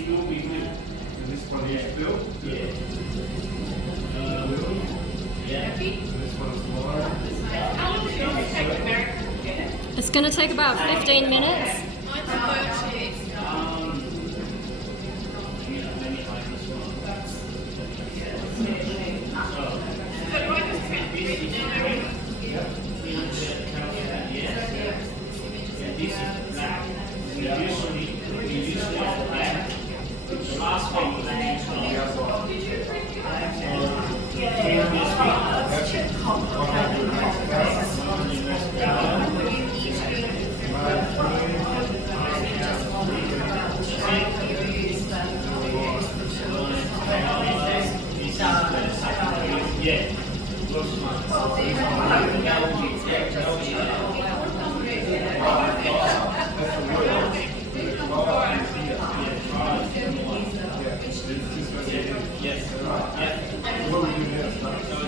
this one is Bill. Yeah. This one's Laura. How long does yours take America to get it? It's going to take about 15 minutes. Mine's 30. So do I just print this The last one was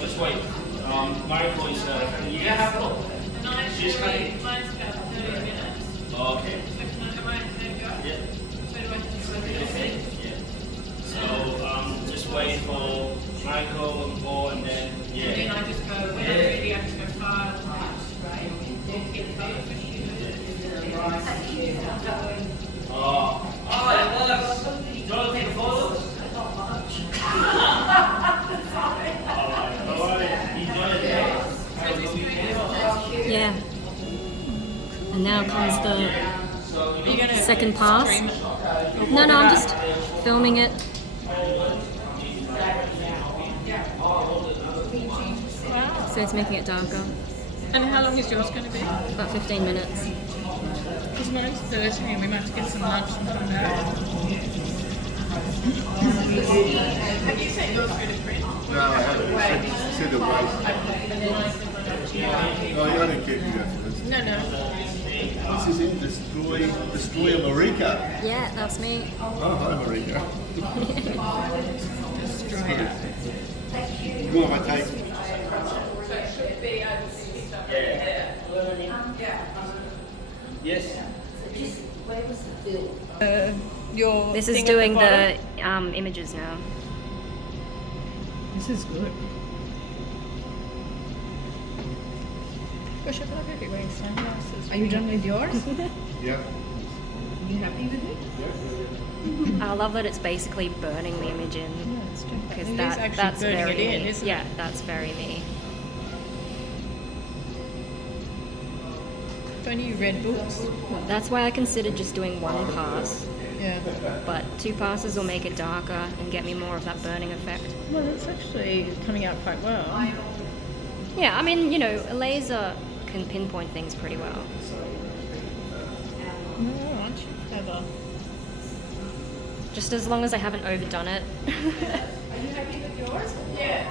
just wait. Mariko is you have a look. Mine's about 30 minutes. Okay. Yeah. So just wait for Mariko and Paul and then And then I just go, when I'm ready, I just go file. it works. Do you want to take a photo? Yeah. And now comes the second pass. No, I'm just filming it. So it's making it darker. And how long is yours going to be? About 15 minutes. Because mine's 30 and we might have to get some lunch sometime now. Have you sent yours through the print? No, I haven't. Said the wait. No, I didn't get you that first. No. This is in DestroyerMariko. Yeah, that's me. Oh, hi, Mariko. Destroyer. What am I taking? So it should be over 60 stuff. Yes. Your This thing is at doing bottom. the images now. This is good. Gosh, I feel like I'd be wearing sunglasses. Are you done with yours? Yeah. You happy with it? Yeah. I love that it's basically burning the image in. Yeah, it's true. Because It is that's actually burning very it in, me. isn't Yeah, it? that's very me. Don't you read books? That's why I considered just doing one pass, Yeah. but 2 passes will make it darker and get me more of that burning effect. Well, it's actually coming out quite well. Yeah, I mean, you know, a laser can pinpoint things pretty well. No, aren't you clever? Just as long as I haven't overdone it. Are you happy with yours? Yeah.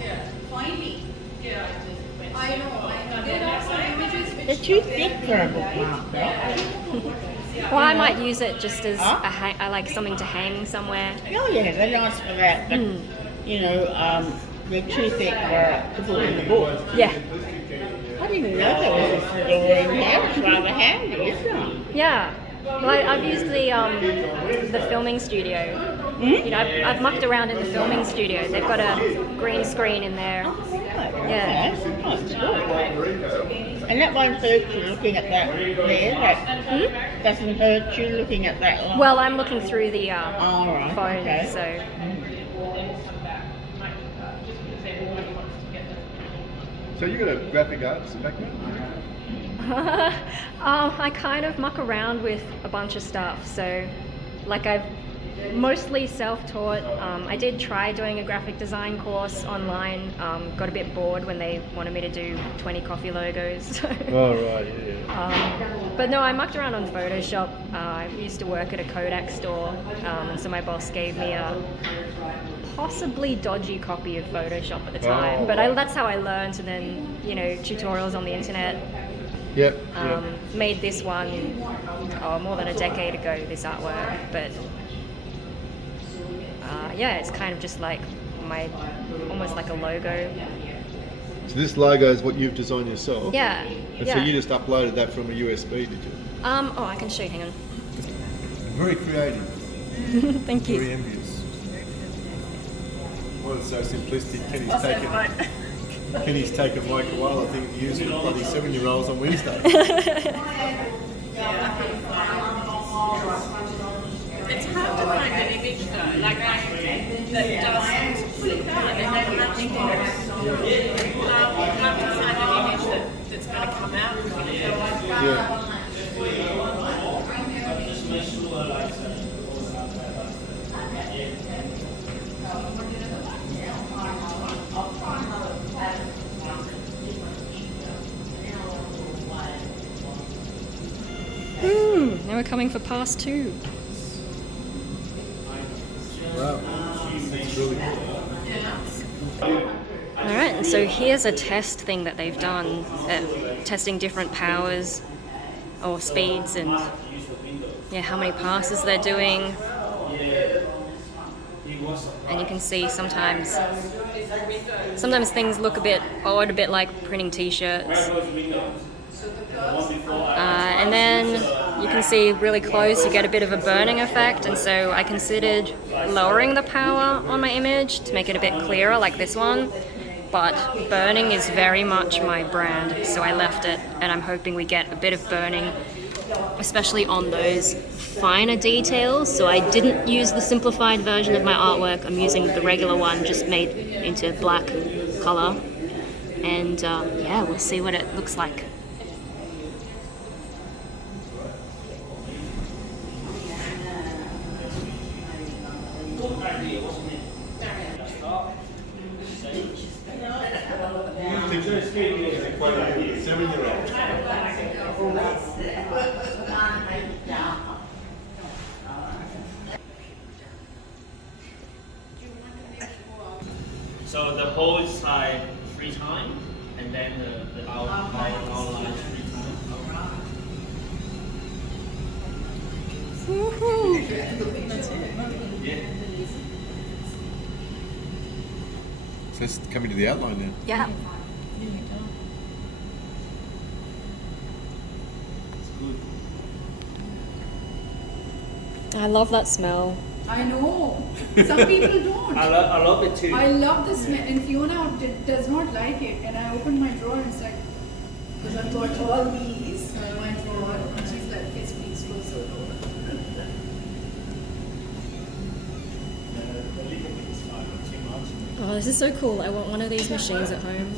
Yeah. Finally. Yeah, I know. I did have some images which They're too thick for a bookmark, right? Well, I might use it just as I like something to hang somewhere. Oh yeah, they're nice for that. But, you know, they're too thick to put in the book. Yeah, I didn't know there was a little room here. It's rather handy, isn't it? yeah. Well, I've used the filming studio. You know, I've mucked around in the filming studio. They've got a green screen in there. Oh, right. Yeah. Okay. Oh, it's good. And that won't hurt you looking at that there. That doesn't hurt you looking at that line. Well, I'm looking through the All right. phone, Okay. so. So you got a graphic artist background? I kind of muck around with a bunch of stuff. So, like, I've mostly self-taught. I did try doing a graphic design course online. Got a bit bored when they wanted me to do 20 coffee logos. Oh, right, yeah. But no, I mucked around on Photoshop. I used to work at a Kodak store, and so my boss gave me a possibly dodgy copy of Photoshop at the time. Oh. But that's how I learned, and then, you know, tutorials on the internet. Yep. Made this one more than a decade ago, this artwork, but yeah, it's kind of just like almost like a logo. So this logo is what you've designed yourself? Yeah, And yeah. so you just uploaded that from a USB, did you? Oh, I can show you, hang on. Very creative. Thank you. Very envious. Well, it's so simplistic. Kenny's taken Mike a while, I think, to use for bloody 7-year-olds on Wednesday. It's hard to find an image though, like that doesn't. Well, you can't. They don't match things. Hard to find an image that's going to come out. Yeah. Now we're coming for pass 2. Wow. That's really cool. Alright, and so here's a test thing that they've done, testing different powers or speeds and how many passes they're doing. And you can see sometimes things look a bit odd, a bit like printing t-shirts. And then you can see really close, you get a bit of a burning effect, and so I considered lowering the power on my image to make it a bit clearer like this one, but burning is very much my brand, so I left it, and I'm hoping we get a bit of burning, especially on those finer details. So I didn't use the simplified version of my artwork, I'm using the regular one just made into black color, and we'll see what it looks like. So the whole side 3 times, and then the outline 3 times. Woohoo! Yeah. So it's coming to the outline now. Yeah. I love that smell. I know. Some people don't. I love it too. I love the smell, and Fiona does not like it. And I opened my drawer and it's like, because I've got all these. So I went for it, and she's like, "Yes, please close the door." Oh, this is so cool. I want one of these machines at home.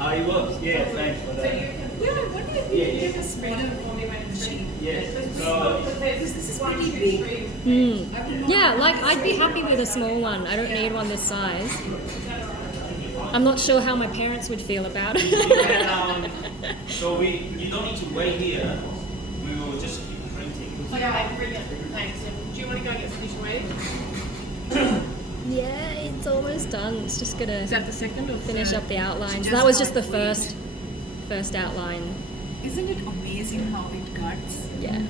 Oh, it works. Yeah, thanks for that. Yeah, I wonder if we can get a smaller machine. Yes. So Because this is pretty big. Yeah, like I'd be happy with a small one. I don't need one this size. I'm not sure how my parents would feel about it. so you don't need to wait here. We will just keep printing. Yeah, I can bring it. Thanks. Do you want to go and get finished waiting? Yeah, it's almost done. It's just gonna Is that the second or finish third? up the outlines. That was just the first outline. Isn't it amazing how it cuts? Yeah,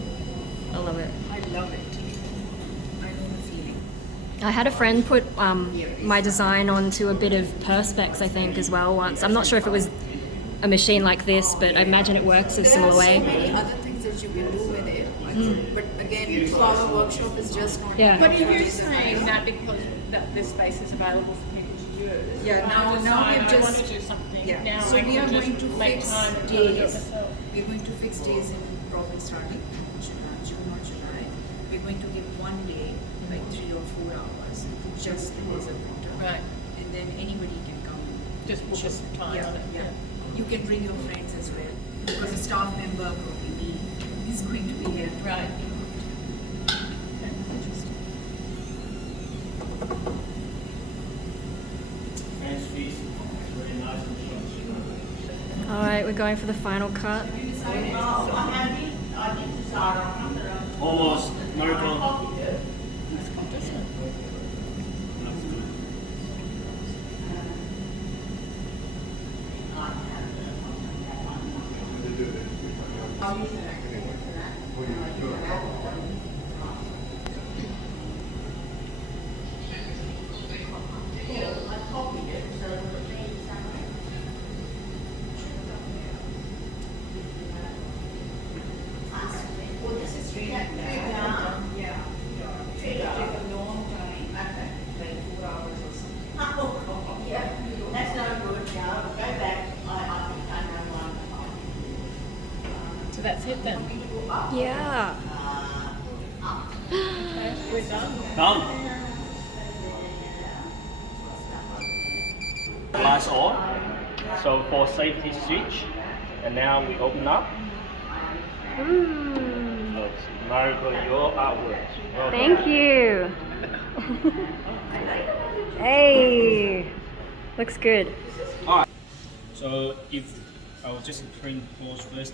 I love it. I love it. I know the feeling. I had a friend put my design onto a bit of Perspex, I think, as well once. I'm not sure if it was a machine like this, but I imagine it works a similar There are way. so many other things that you can do with it. But again, flower workshop is just not. Yeah. But if you're saying that because this space is available for people to use, Yeah, now I we've want to just. do something. Yeah. Now So I we can are just going to make fix time to do it days. myself. We're going to fix days in probably starting June or July. We're going to give one day, like 3 or 4 hours, just the laser printer. Right. And then anybody can come. Just book us time Yeah, on it. yeah. You can bring your friends as well, because a staff member probably me is going to be here. Right. French feast. Very nice machine. All right, we're going for the final cut. Almost. Miracle. that's it then. Yeah. We're done. Done. Last on. So for safety switch, and now we open up. Ooh. Mariko, your artwork. Well done. Thank you. Hey, looks good. So if I will just print pause first.